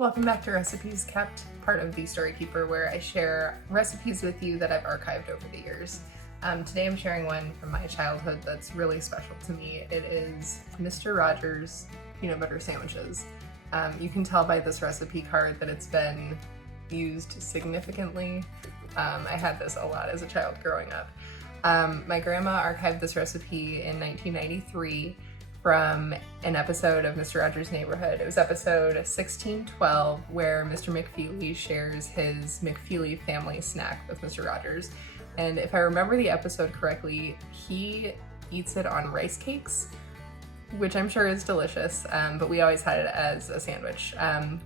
Welcome back to Recipes Kept, part of The Story Keeper, where I share recipes with you that I've archived over the years. Today I'm sharing one from my childhood that's really special to me. It is Mr. Rogers peanut butter sandwiches. You can tell by this recipe card that it's been used significantly. I had this a lot as a child growing up. My grandma archived this recipe in 1993 from an episode of Mr. Rogers' Neighborhood. It was episode 1612, where Mr. McFeely shares his McFeely family snack with Mr. Rogers. And if I remember the episode correctly, he eats it on rice cakes, which I'm sure is delicious, but we always had it as a sandwich.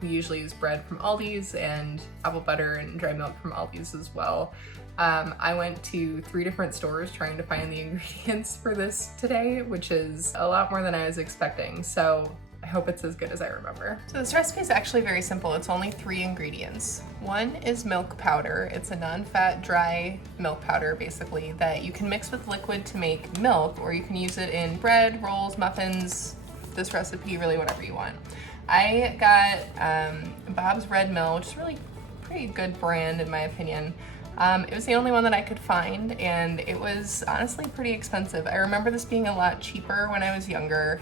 We usually use bread from Aldi's and apple butter and dry milk from Aldi's as well. I went to 3 different stores trying to find the ingredients for this today, which is a lot more than I was expecting, so I hope it's as good as I remember. So this recipe is actually very simple. It's only 3 ingredients. One is milk powder. It's a non-fat, dry milk powder, basically, that you can mix with liquid to make milk, or you can use it in bread, rolls, muffins, this recipe, really whatever you want. I got Bob's Red Mill, which is really pretty good brand in my opinion. It was the only one that I could find, and it was honestly pretty expensive. I remember this being a lot cheaper when I was younger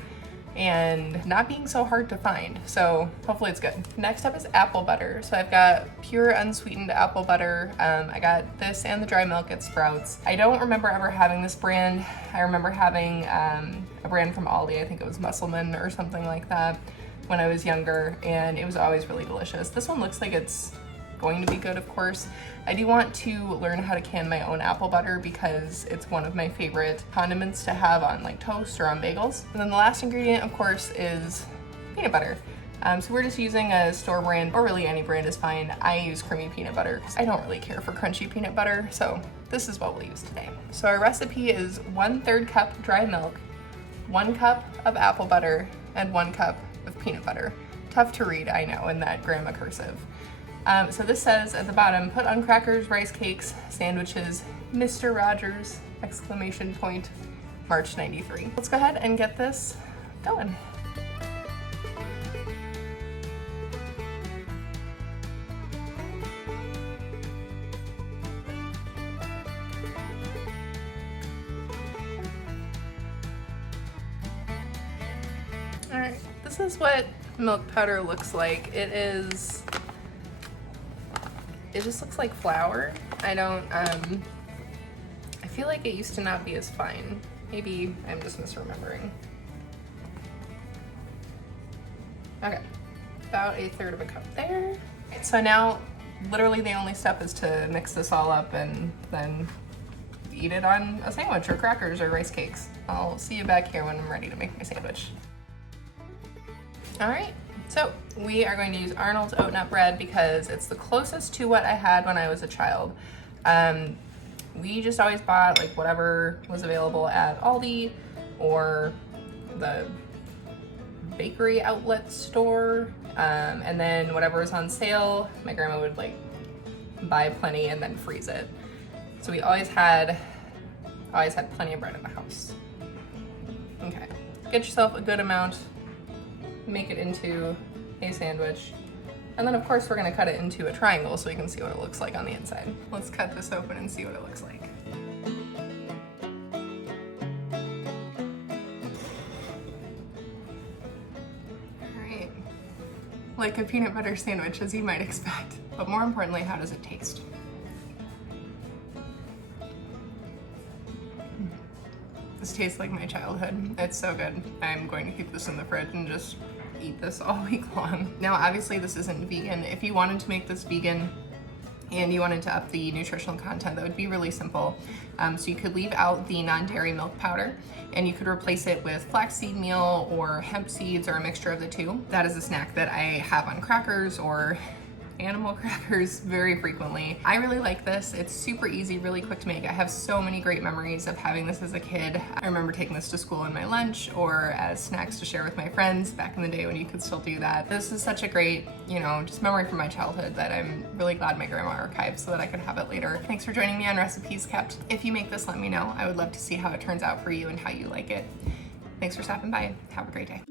and not being so hard to find, so hopefully it's good. Next up is apple butter. So I've got pure unsweetened apple butter. I got this and the dry milk at Sprouts. I don't remember ever having this brand. I remember having a brand from Aldi, I think it was Musselman or something like that, when I was younger, and it was always really delicious. This one looks like it's going to be good, of course. I do want to learn how to can my own apple butter because it's one of my favorite condiments to have on like toast or on bagels. And then the last ingredient, of course, is peanut butter. So we're just using a store brand, or really any brand is fine. I use creamy peanut butter because I don't really care for crunchy peanut butter, so this is what we'll use today. So our recipe is 1/3 cup dry milk, 1 cup of apple butter, and 1 cup of peanut butter. Tough to read, I know, in that grandma cursive. So this says at the bottom, put on crackers, rice cakes, sandwiches, Mr. Rogers, exclamation point, March 93. Let's go ahead and get this going. All right, this is what milk powder looks like. It just looks like flour. I feel like it used to not be as fine. Maybe I'm just misremembering. Okay, about 1/3 of a cup there. So now, literally the only step is to mix this all up and then eat it on a sandwich or crackers or rice cakes. I'll see you back here when I'm ready to make my sandwich. All right. So we are going to use Arnold's oat nut bread because it's the closest to what I had when I was a child. We just always bought like whatever was available at Aldi or the bakery outlet store, and then whatever was on sale, my grandma would like buy plenty and then freeze it. So we always had plenty of bread in the house. Okay, get yourself a good amount. Make it into a sandwich. And then of course we're gonna cut it into a triangle so we can see what it looks like on the inside. Let's cut this open and see what it looks like. All right, like a peanut butter sandwich, as you might expect. But more importantly, how does it taste? This tastes like my childhood. It's so good. I'm going to keep this in the fridge and just eat this all week long. Now, obviously this isn't vegan. If you wanted to make this vegan and you wanted to up the nutritional content, that would be really simple. So you could leave out the non-dairy milk powder and you could replace it with flaxseed meal or hemp seeds or a mixture of the two. That is a snack that I have on crackers or animal crackers very frequently. I really like this. It's super easy, really quick to make. I have so many great memories of having this as a kid. I remember taking this to school in my lunch or as snacks to share with my friends back in the day when you could still do that. This is such a great, just memory from my childhood that I'm really glad my grandma archived so that I could have it later. Thanks for joining me on Recipes Kept. If you make this, let me know. I would love to see how it turns out for you and how you like it. Thanks for stopping by. Have a great day.